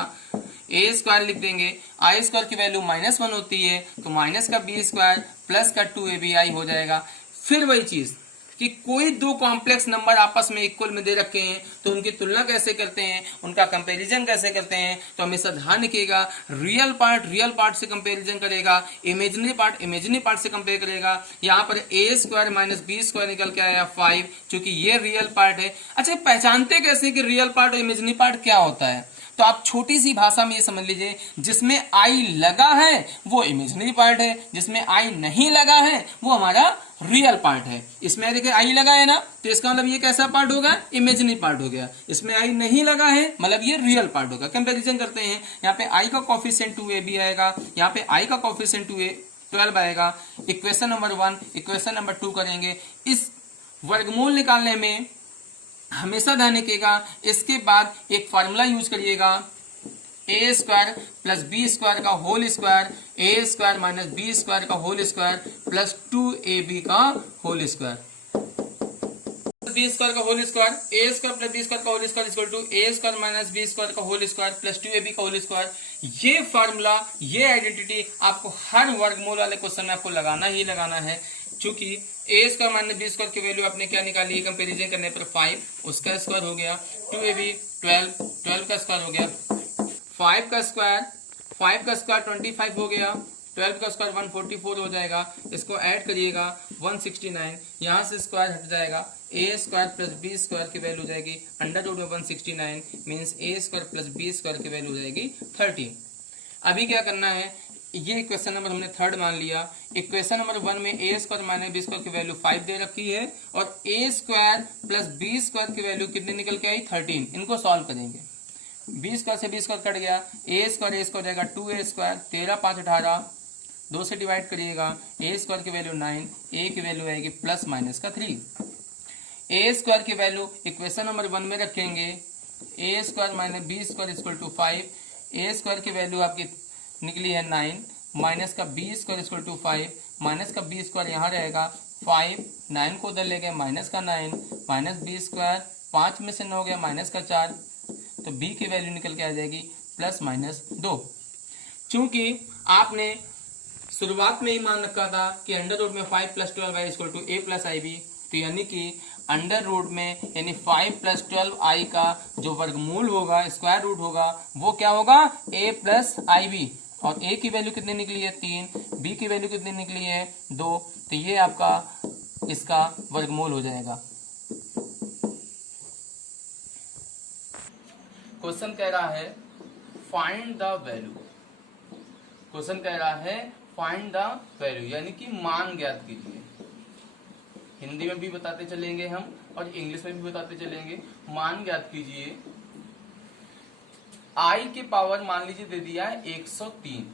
ए स्क्वायर लिख देंगे, आई स्क्वायर की वैल्यू -1 होती है तो माइनस का बी स्क्वायर प्लस का 2abi हो जाएगा। फिर वही चीज कि कोई दो कॉम्प्लेक्स नंबर आपस में इक्वल में दे रखे हैं तो उनकी तुलना कैसे करते हैं, उनका कंपैरिजन कैसे करते हैं, तो हमेशा ध्यान रखिएगा रियल पार्ट से कंपैरिजन करेगा, इमेजिनरी पार्ट से कंपेयर करेगा। यहाँ पर ए स्क्वायर माइनस बी स्क्वायर निकल के आया 5, क्योंकि ये रियल पार्ट है। अच्छा, पहचानते कैसे कि रियल पार्ट और इमेजिनरी पार्ट क्या होता है, तो आप छोटी सी भाषा में ये समझ लीजिए, जिसमें आई लगा है वो इमेजिनरी पार्ट है, जिसमें आई नहीं लगा है वो हमारा रियल पार्ट है। इसमें देखिए आई लगा है ना, तो इसका मतलब ये कैसा पार्ट होगा, इमेजिनरी पार्ट हो गया। इसमें आई नहीं लगा है मतलब ये रियल पार्ट होगा। कंपैरिजन करते हैं, यहाँ पे आई का कोफिशिएंट 2ab आएगा, यहाँ पे आई का कोफिशिएंट 12 आएगा। इक्वेशन नंबर 1 इक्वेशन नंबर 2 करेंगे। इस वर्गमूल निकालने में हमेशा ध्यान रखिएगा, इसके बाद एक फार्मूला यूज करिएगा, A square plus B square का whole square, A square minus B square का होल स्क्वायर प्लस 2ab का होल स्क्वायर, बी स्क्वायर का whole square, A square plus B square का whole square equal to A square minus B square का whole square plus 2ab का whole square. ये formula, ये identity आपको हर वर्गमूल वाले क्वेश्चन में आपको लगाना ही लगाना है, क्योंकि ए स्क्वायर माइनस बी स्क्वायर की वैल्यू आपने क्या निकाली है, कंपेरिजन करने पर 5, उसका स्क्वायर हो गया, 2ab 12 का स्क्वायर हो गया, 5 का स्क्वायर 25 हो गया, 12 का स्क्वायर 144 हो जाएगा। इसको ऐड करिएगा 169, यहाँ से स्क्वायर हट जाएगा, ए स्क्वायर प्लस बी स्क्वायर की वैल्यू हो जाएगी अंडर रूट में 169 मीन्स ए स्क्वायर प्लस बी स्क्वायर की वैल्यू हो जाएगी 30। अभी क्या करना है, ये इक्वेशन नंबर हमने थर्ड मान लिया। इक्वेशन नंबर 1 में ए स्क्वायर माइनस बी स्क्वायर की वैल्यू 5 दे रखी है और ए स्क्वायर प्लस बी स्क्वायर की वैल्यू कितनी निकल के आई 13। इनको सॉल्व करेंगे, बी स्क्वायर से बी स्क्वायर कट गया, ए स्क्वायर हो जाएगा 2a स्क्वायर, 13 5 18, 2 से डिवाइड करिएगा, ए स्क्वायर की वैल्यू 9, ए की वैल्यू आएगी प्लस माइनस का 3। ए स्क्वायर की वैल्यू इक्वेशन नंबर 1 में रखेंगे, A square minus B square equal to 5, A square की वैल्यू आपकी निकली है 9 माइनस का B square equal to 5, minus का बी स्क्वायर यहाँ रहेगा 5, 9 को उधर ले गए माइनस का 9 माइनस बी स्क्वायर 5 में से 9 हो गया माइनस का 4, तो b की वैल्यू निकल के आ जाएगी प्लस माइनस 2। चूंकि आपने शुरुआत में ही मान रखा था कि अंडर रूट में 5 plus 12i equal to a plus ib, तो यानी कि अंडर रूट में यानी 5 प्लस 12i का जो वर्गमूल होगा, स्क्वायर रूट होगा, वो क्या होगा a प्लस ib, और a की वैल्यू कितनी निकली है 3, b की वैल्यू कितनी निकली है 2, तो ये आपका इसका वर्गमूल हो जाएगा। क्वेश्चन कह रहा है फाइंड द वैल्यू, क्वेश्चन कह रहा है फाइंड द वैल्यू यानी कि मान ज्ञात कीजिए। हिंदी में भी बताते चलेंगे हम और इंग्लिश में भी बताते चलेंगे। मान ज्ञात कीजिए, आई के पावर मान लीजिए दे दिया है 103,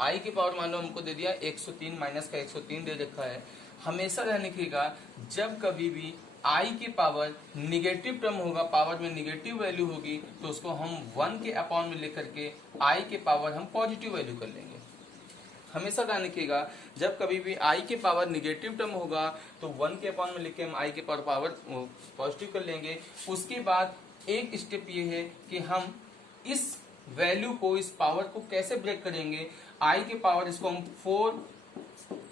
आई के पावर मान लो हमको दे दिया 103, माइनस का 103 दे रखा है। हमेशा ध्यान रखिएगा जब कभी भी आई के पावर निगेटिव टर्म होगा, पावर में निगेटिव वैल्यू होगी, तो उसको हम 1 के अपॉन में लेकर के आई के पावर हम पॉजिटिव वैल्यू कर लेंगे। हमेशा ध्यान रखिएगा जब कभी भी आई के पावर निगेटिव टर्म होगा तो 1 के अपॉन में लिख के हम आई के पावर पॉजिटिव कर लेंगे। उसके बाद एक स्टेप ये है कि हम इस वैल्यू को, इस पावर को कैसे ब्रेक करेंगे। आई के पावर इसको हम 4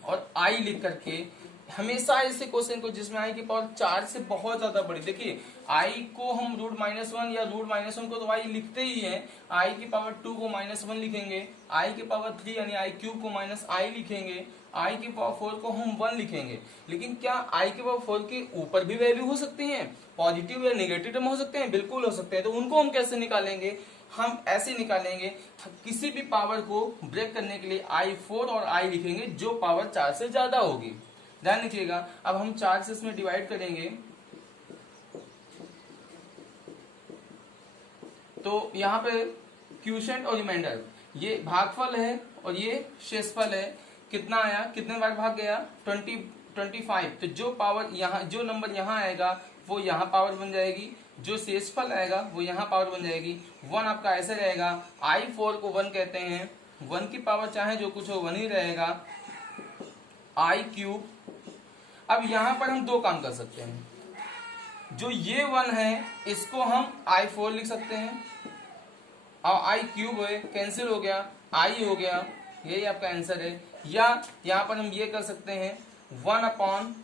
और आई लिख करके, हमेशा ऐसे क्वेश्चन को जिसमें आई की पावर 4 से बहुत ज्यादा बड़ी, देखिए आई को हम रूट -1 या रूट -1 को तो आई लिखते ही है, आई की पावर 2 को -1 लिखेंगे, आई की पावर 3 यानी आई क्यूब को माइनस आई लिखेंगे, आई की पावर 4 को हम 1 लिखेंगे। लेकिन क्या आई की पावर 4 के ऊपर भी वैल्यू हो सकती है, पॉजिटिव या नेगेटिव टर्म हो सकते हैं? बिल्कुल हो सकते हैं। तो उनको हम कैसे निकालेंगे? हम ऐसे निकालेंगे, किसी भी पावर को ब्रेक करने के लिए i4 और i लिखेंगे जो पावर 4 से ज्यादा होगी। ध्यान रखिएगा। अब हम 4 से इसमें डिवाइड करेंगे तो यहाँ पे क्यूशेंट और रिमाइंडर, ये भागफल है और ये शेषफल है। कितना आया, कितने बार भाग गया? 25। तो जो पावर यहाँ, जो नंबर यहाँ आएगा वो यहाँ पावर बन जाएगी, जो शेषफल आएगा वो यहाँ पावर बन जाएगी। 1 आपका ऐसे रहेगा, i4 को 1 कहते हैं, 1 की पावर चाहे जो कुछ हो 1 ही रहेगा। i क्यूब, अब यहां पर हम दो काम कर सकते हैं, जो ये 1 है इसको हम i4 लिख सकते हैं, और आई क्यूब है कैंसिल हो गया, आई हो गया, यही आपका आंसर है। या यहां पर हम ये कर सकते हैं 1 अपॉन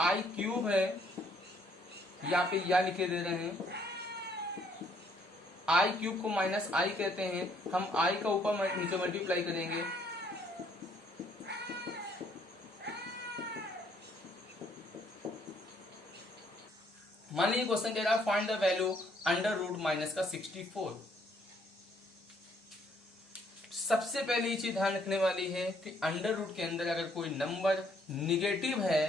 आई क्यूब है, यहाँ पे या लिखे दे रहे हैं, आई क्यूब को माइनस आई कहते हैं, हम आई का ऊपर नीचे मल्टीप्लाई करेंगे, मान लीजिए क्वेश्चन कह रहा है find the value under root minus का 64। सबसे पहले ये चीज ध्यान रखने वाली है कि अंडर रूट के अंदर अगर कोई नंबर निगेटिव है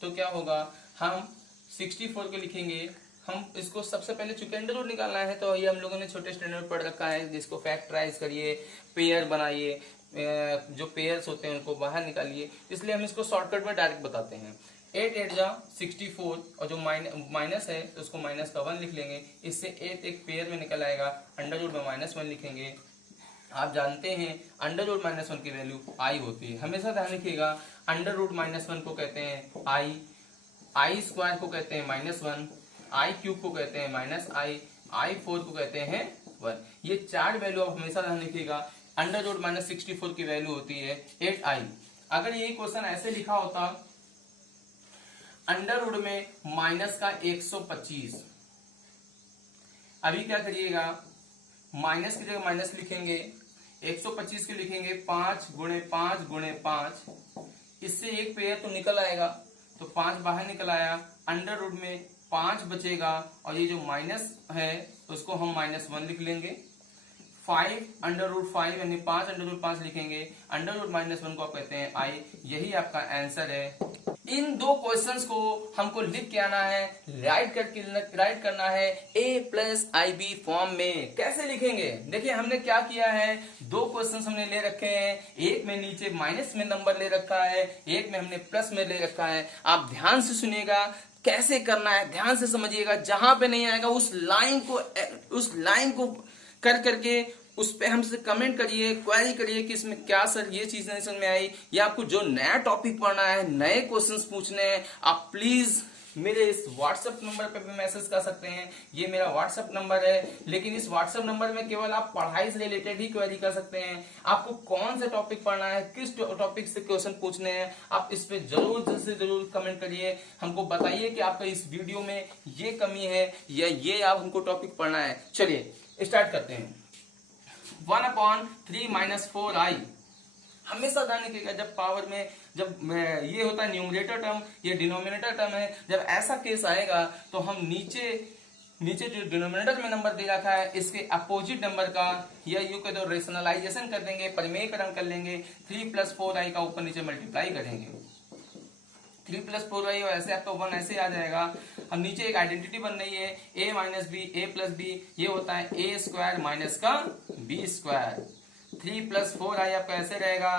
तो क्या होगा, हम 64 को लिखेंगे। हम इसको सबसे पहले चूंकि अंडर रूट निकालना है तो ये हम लोगों ने छोटे स्टैंडर्ड पढ़ रखा है, जिसको फैक्टराइज करिए, पेयर बनाइए, जो पेयर्स होते हैं उनको बाहर निकालिए, इसलिए हम इसको शॉर्टकट में डायरेक्ट बताते हैं। 8 8 जा 64 और जो माइनस है तो उसको माइनस का 1 लिख लेंगे, इससे 8 एक पेयर में निकल आएगा, अंडर रूट में -1 लिखेंगे। आप जानते हैं अंडर रूट -1 की वैल्यू आई होती है, हमेशा ध्यान रखिएगा। अंडर रूट -1 को कहते हैं आई स्क्वायर को कहते हैं -1, आई क्यूब को कहते हैं -आई 4 को कहते हैं 1। ये 4 वैल्यू आप हमेशा ध्यान रखिएगा। अंडर रूट -64 की वैल्यू होती है 8i। अगर यही क्वेश्चन ऐसे लिखा होता अंडर रूट में माइनस का 125, अभी क्या करिएगा, माइनस की जगह माइनस लिखेंगे, 125 के लिखेंगे 5 गुणे 5 गुणे 5, इससे एक पेयर तो निकल आएगा, तो 5 बाहर निकल आया, अंडर रूट में 5 बचेगा, और ये जो माइनस है उसको हम -1 लिख लेंगे। 5 अंडर रूट 5 यानी 5 अंडर रूट 5 लिखेंगे, अंडर रूट -1 को आप कहते हैं आई, यही आपका आंसर है। इन दो क्वेश्चंस को हमको लिख के आना है, राइट करना है a+ib फॉर्म में। कैसे लिखेंगे, देखिए हमने क्या किया है, दो क्वेश्चंस हमने ले रखे हैं, एक में नीचे माइनस में नंबर ले रखा है, एक में हमने प्लस में ले रखा है। आप ध्यान से सुनिएगा कैसे करना है, ध्यान से समझिएगा, जहां पे नहीं आएगा उस लाइन को कर करके उस पे हमसे कमेंट करिए, क्वेरी करिए कि इसमें क्या सर ये चीज नहीं समझ में आई, या आपको जो नया टॉपिक पढ़ना है, नए क्वेश्चंस पूछने हैं, आप प्लीज मेरे इस व्हाट्सएप नंबर पे भी मैसेज कर सकते हैं। ये मेरा व्हाट्सएप नंबर है, लेकिन इस व्हाट्सएप नंबर में केवल आप पढ़ाई से रिलेटेड ही क्वेरी कर सकते हैं। आपको कौन सा टॉपिक पढ़ना है, किस टॉपिक से क्वेश्चन पूछने हैं, आप इस पे जरूर से जरूर कमेंट करिए, हमको बताइए कि आपका इस वीडियो में ये कमी है या ये आप हमको टॉपिक पढ़ना है। चलिए स्टार्ट करते हैं। 1/3 - 4i, हमेशा ध्यान रखिएगा जब पावर में जब ये होता है न्यूमरेटर टर्म, ये डिनोमिनेटर टर्म है, जब ऐसा केस आएगा तो हम नीचे जो डिनोमिनेटर में नंबर दे रखा है इसके अपोजिट नंबर का या यू के दो रेशनलाइजेशन कर देंगे, परिमेयकरण कर लेंगे, 3 + 4i का ऊपर नीचे मल्टीप्लाई करेंगे, 3 + 4i, और ऐसे आपका 1 ऐसे आ जाएगा। हम नीचे एक आइडेंटिटी बन रही है a - b, a+b, ये होता है a² माइनस का b²। 3 + 4i आपका ऐसे रहेगा,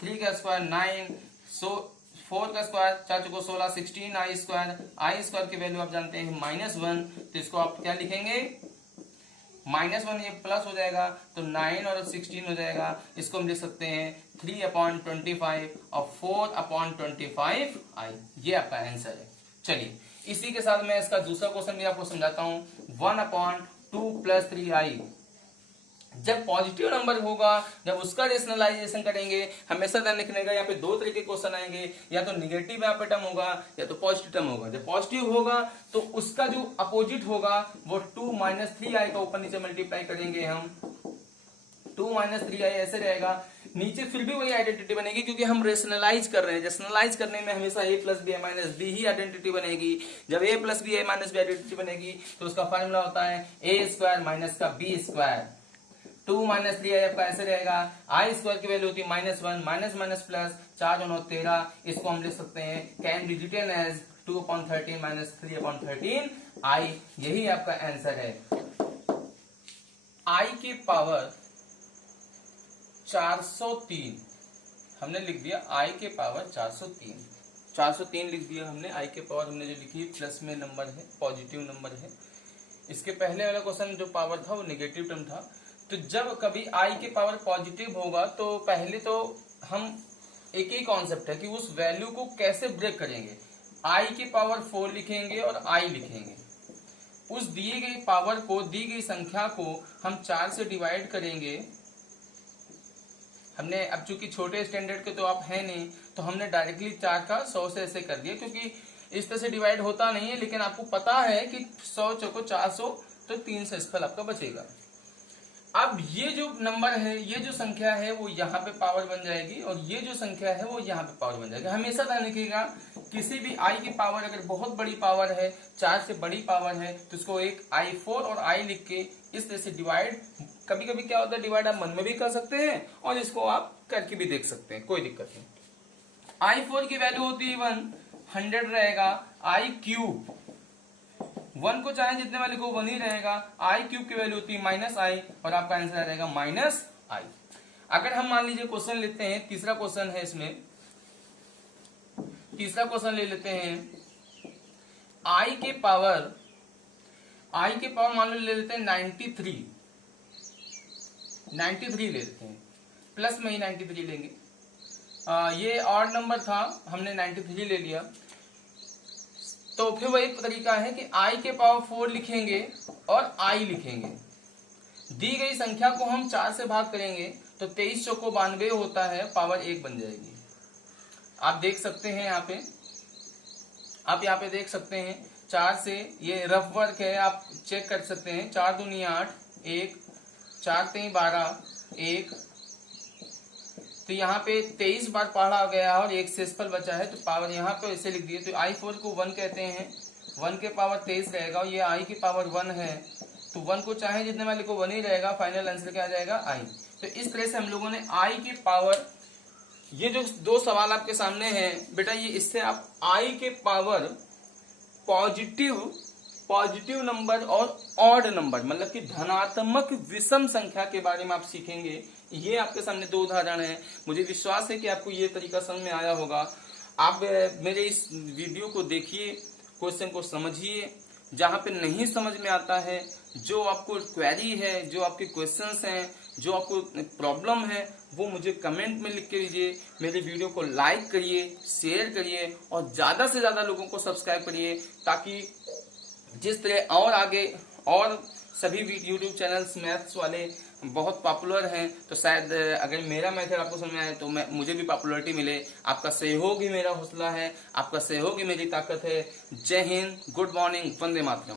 3 का स्क्वायर 9, 4 का स्क्वायर 4 चौको 16, 16i², की वैल्यू आप जानते हैं -1, तो इसको आप क्या लिखेंगे, -1, ये प्लस हो जाएगा तो 9 और 16 हो जाएगा, इसको हम लिख सकते हैं 3/25 और 4/25i, ये आपका आंसर है। चलिए इसी के साथ मैं इसका दूसरा क्वेश्चन भी आपको समझाता हूं। 1/2 + 3i, जब पॉजिटिव नंबर होगा, जब उसका रेशनलाइजेशन करेंगे, हमेशा ध्यान रखने का यहाँ पे दो तरीके क्वेश्चन आएंगे, या तो निगेटिव यहाँ पे टर्म होगा या तो पॉजिटिव टर्म होगा। जब पॉजिटिव होगा तो उसका जो अपोजिट होगा वो 2 - 3i का ऊपर नीचे मल्टीप्लाई करेंगे हम, 2 - 3i ऐसे रहेगा, नीचे फिर भी वही आइडेंटिटी बनेगी क्योंकि हम रेशनलाइज कर रहे हैं। रेशनलाइज करने में हमेशा a + b - b he identity बनेगी। जब a + b - b आइडेंटिटी बनेगी तो उसका फॉर्मूला होता है a² माइनस का b²। 2 - 3i आपका ऐसे रहेगा, i² की वैल्यू होती है -1, माइनस प्लस 4 9 13, इसको हम लिख सकते हैं can be written as 2/13 - 3/13i, यही आपका आंसर है। i की पावर 403 हमने लिख दिया, i के पावर 403 लिख दिया हमने। i के पावर हमने जो लिखी प्लस में नंबर है, पॉजिटिव नंबर है। इसके पहले वाला क्वेश्चन जो पावर था वो नेगेटिव टर्म था। तो जब कभी i के पावर पॉजिटिव होगा तो पहले तो हम एक ही कॉन्सेप्ट है कि उस वैल्यू को कैसे ब्रेक करेंगे। आई के पावर 4 लिखेंगे और आई लिखेंगे। उस दिए गई पावर को, दी गई संख्या को हम 4 से डिवाइड करेंगे। हमने अब चूंकि छोटे स्टैंडर्ड के तो आप हैं नहीं, तो हमने डायरेक्टली 4 का 100 से ऐसे कर दिया, क्योंकि इस तरह से डिवाइड होता नहीं है। लेकिन आपको पता है कि 100 चौको 400, तो 3 से स्पेल आपका बचेगा। अब ये जो नंबर है, ये जो संख्या है वो यहाँ पे पावर बन जाएगी, और ये जो संख्या है वो यहाँ पे पावर बन जाएगी। हमेशा ध्यान रखिएगा, किसी भी आई की पावर अगर बहुत बड़ी पावर है, 4 से बड़ी पावर है, तो उसको एक i4 और i लिख के इस तरह से डिवाइड, कभी कभी क्या होता है डिवाइड आप मन में भी कर सकते हैं और इसको आप करके भी देख सकते हैं, कोई दिक्कत नहीं। i4 की वैल्यू होती है 100 रहेगा, i क्यूब 1 को चाहे जितने वाले को 1 ही रहेगा, आई क्यूब की वैल्यू होती है -i, और आपका आंसर आ जाएगा -i। अगर हम मान लीजिए क्वेश्चन लेते हैं, तीसरा क्वेश्चन है इसमें, तीसरा क्वेश्चन ले लेते हैं, आई के पावर मान लो ले लेते हैं 93 ले लेते हैं, प्लस में ही 93 लेंगे। ये ऑड नंबर था, हमने 93 ले लिया। तो फिर वही तरीका है कि i के पावर 4 लिखेंगे और i लिखेंगे। दी गई संख्या को हम 4 से भाग करेंगे, तो 23 चौको 92 होता है, पावर 1 बन जाएगी। आप देख सकते हैं यहाँ पे, आप यहाँ पे देख सकते हैं 4 से, ये रफ वर्क है, आप चेक कर सकते हैं। 4 दूनी 8, 1, 4 3 12, 1, तो यहाँ पे 23 बार पढ़ा गया और एक शेषफल बचा है, तो पावर यहाँ पे ऐसे लिख दिए। तो i4 को 1 कहते हैं, 1 के पावर 23 रहेगा, और ये i की पावर 1 है, तो 1 को चाहे जितने वाले को 1 ही रहेगा, फाइनल आंसर क्या आ जाएगा i। तो इस तरह से हम लोगों ने i की पावर, ये जो दो सवाल आपके सामने हैं बेटा, ये इससे आप i के पावर पॉजिटिव नंबर और ऑड नंबर, मतलब कि धनात्मक विषम संख्या के बारे में आप सीखेंगे। ये आपके सामने 2 उदाहरण हैं। मुझे विश्वास है कि आपको ये तरीका समझ में आया होगा। आप मेरे इस वीडियो को देखिए, क्वेश्चन को समझिए, जहां पे नहीं समझ में आता है, जो आपको क्वेरी है, जो आपके क्वेश्चंस हैं, जो आपको प्रॉब्लम है, वो मुझे कमेंट में लिख के दीजिए। मेरे वीडियो को लाइक करिए, शेयर करिए, और ज्यादा से ज्यादा लोगों को सब्सक्राइब करिए, ताकि जिस तरह और आगे और सभी यूट्यूब चैनल्स मैथ्स वाले बहुत पॉपुलर हैं, तो शायद अगर मेरा मेथड आपको समझ में आए तो मुझे भी पॉपुलैरिटी मिले। आपका सहयोग ही मेरा हौसला है, आपका सहयोग ही मेरी ताकत है। जय हिंद, गुड मॉर्निंग, वंदे मातरम।